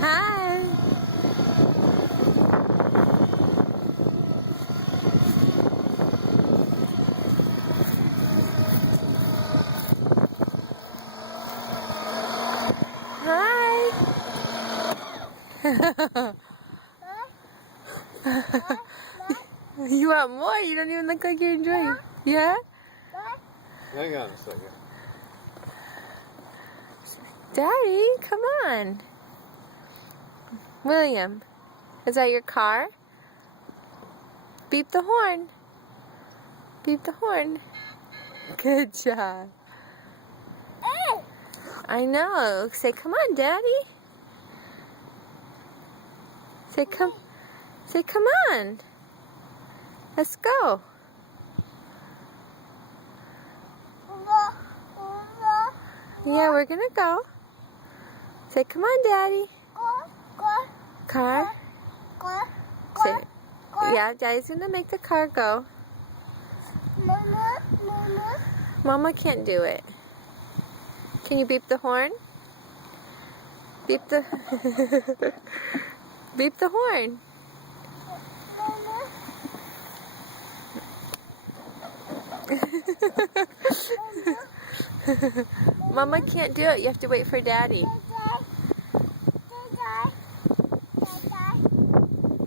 Hi. Hi. You want more? You don't even look like you're enjoying. Yeah? Hang on a second. Daddy, come on. William, is that your car? Beep the horn. Beep the horn. Good job. I know. Say, come on, Daddy. Say, come on. Let's go. Yeah, we're gonna go. Say, come on, Daddy. Car. Say, yeah, Daddy's gonna make the car go. Mama can't do it. Can you beep the horn? Beep the beep the horn. Mama can't do it. You have to wait for Daddy.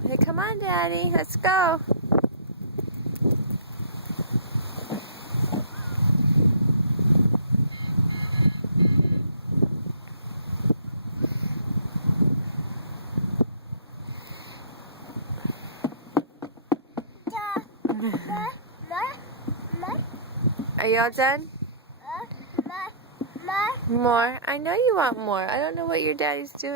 Hey, come on, Daddy. Let's go. Are you all done? More? I know you want more. I don't know what your daddy's doing.